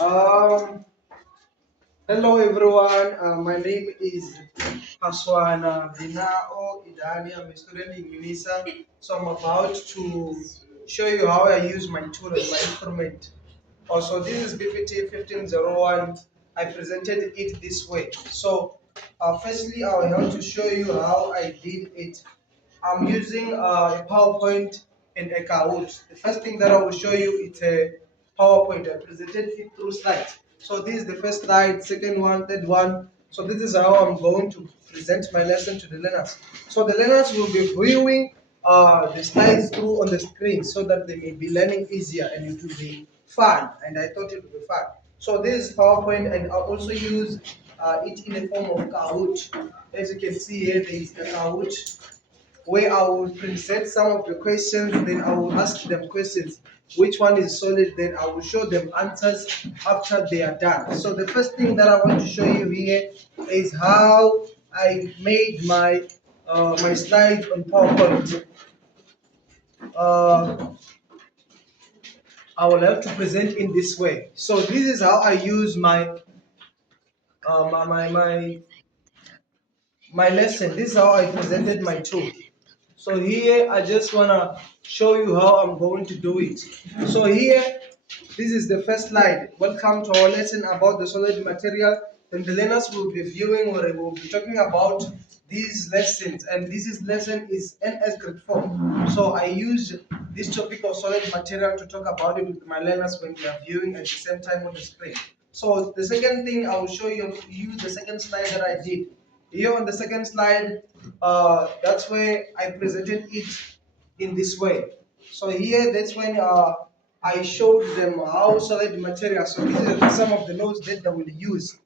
Um, Hello everyone. My name is Haswana Binao Idani. I'm a student in UNISA. So I'm about to show you how I use my tool and my instrument. Also, this is bpt1501. I presented it this way. So, firstly, I will have to show you how I did it. I'm using a PowerPoint and a Kahoot. The first thing that I will show you is a PowerPoint. I presented it through slides. So this is the first slide, second one, third one. So this is how I'm going to present my lesson to the learners. So the learners will be viewing the slides through on the screen so that they may be learning easier and it will be fun. And I thought it would be fun. So this is PowerPoint, and I also use it in the form of Kahoot. As you can see here, there is a Kahoot where I will present some of the questions, then I will ask them questions. Which one is solid, then I will show them answers after they are done. So the first thing that I want to show you here is how I made my slides on PowerPoint. Uh, I will have to present in this way. So this is how I use my lesson. This is how I presented my tool. So here I just wanna show you how I'm going to do it. So here, this is the first slide. Welcome to our lesson about the solid material. Then the learners will be viewing or they will be talking about these lessons, and this is lesson is NS grade 4. So I use this topic of solid material to talk about it with my learners when they are viewing at the same time on the screen. So the second thing I will show you the second slide that I did. Here on the second slide, that's where I presented it in this way. So here, that's when I showed them how solid material. So these are some of the notes that they will use.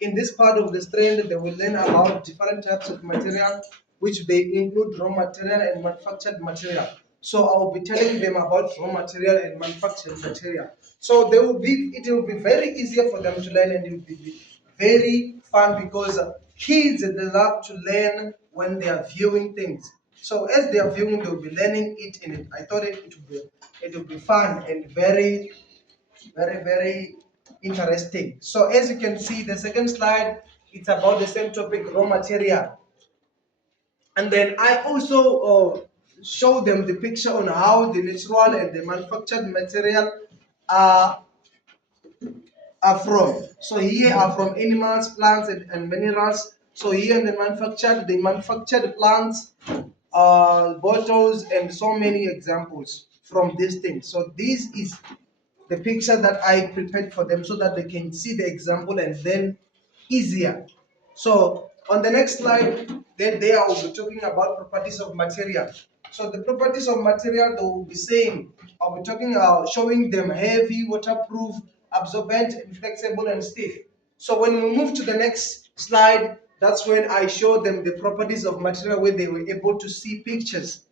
In this part of the strand, they will learn about different types of material, which they include raw material and manufactured material. So I will be telling them about raw material and manufactured material. So it will be very easier for them to learn, and it will be very fun because kids they love to learn when they are viewing things. So as they are viewing, they will be learning it in it. I thought it would be fun and very interesting. So as you can see, the second slide, it's about the same topic, raw material. And then I also show them the picture on how the natural and the manufactured material are from. So here are from animals, plants, and minerals. So here in the manufactured plants, bottles, and so many examples from these things. So this is the picture that I prepared for them so that they can see the example and then easier. So on the next slide, then there I will be talking about properties of material. So the properties of material they will be saying, I'll be talking showing them heavy, waterproof, absorbent, and flexible and stiff. So when we move to the next slide, that's when I show them the properties of material where they were able to see pictures.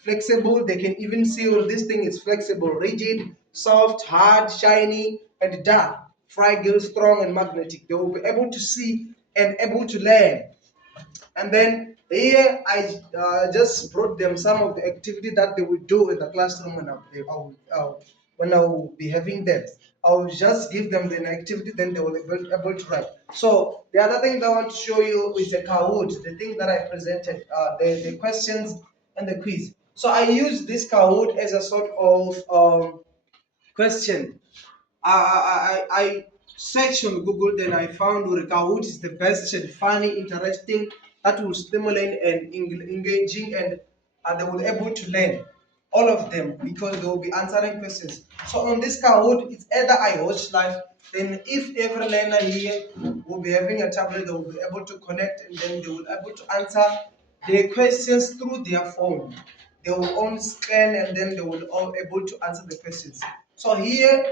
Flexible, they can even see all this thing is flexible, rigid, soft, hard, shiny, and dark, fragile, strong, and magnetic. They will be able to see and able to learn. And then here I just brought them some of the activity that they would do in the classroom when I will be having them. I will just give them the activity, then they will be able to write. So the other thing that I want to show you is the Kahoot, the thing that I presented, the questions and the quiz. So I use this Kahoot as a sort of question. I searched on Google, then I found Kahoot is the best and funny, interesting, that will stimulate and engaging, and they will able to learn all of them because they will be answering questions. So on this Kahoot, it's either I watch live, then if every learner here will be having a tablet, they will be able to connect and then they will be able to answer their questions through their phone. They will only scan and then they will all able to answer the questions. So here,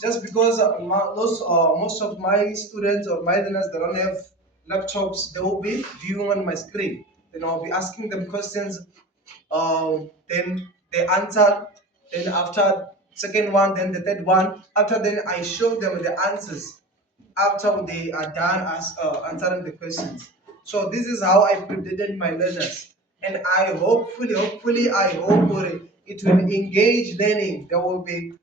just because most of my students or my learners they don't have laptops, they will be viewing on my screen. Then I'll be asking them questions. Then they answer. Then after second one, then the third one. After then I show them the answers after they are done answering the questions. So this is how I prepared my learners, and I hopefully I hope it will engage learning. There will be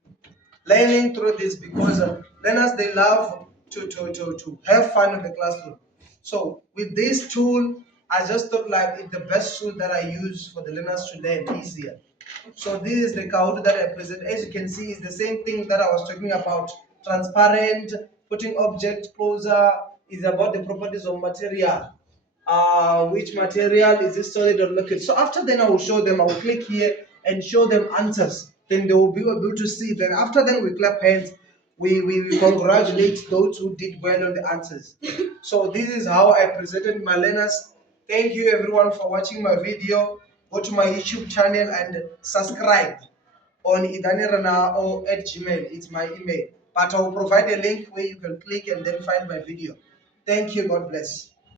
learning through this because learners, they love to have fun in the classroom. So with this tool, I just thought like it's the best tool that I use for the learners to learn easier. So this is the Kahoot that I present. As you can see, it's the same thing that I was talking about. Transparent, putting object closer, is about the properties of material. Which material is it, solid or liquid? So after then I will show them, I will click here and show them answers. Then they will be able to see. Then after then we clap hands. We congratulate those who did well on the answers. So this is how I presented my learners. Thank you everyone for watching my video. Go to my YouTube channel and subscribe on idanirana or at Gmail. It's my email. But I will provide a link where you can click and then find my video. Thank you. God bless.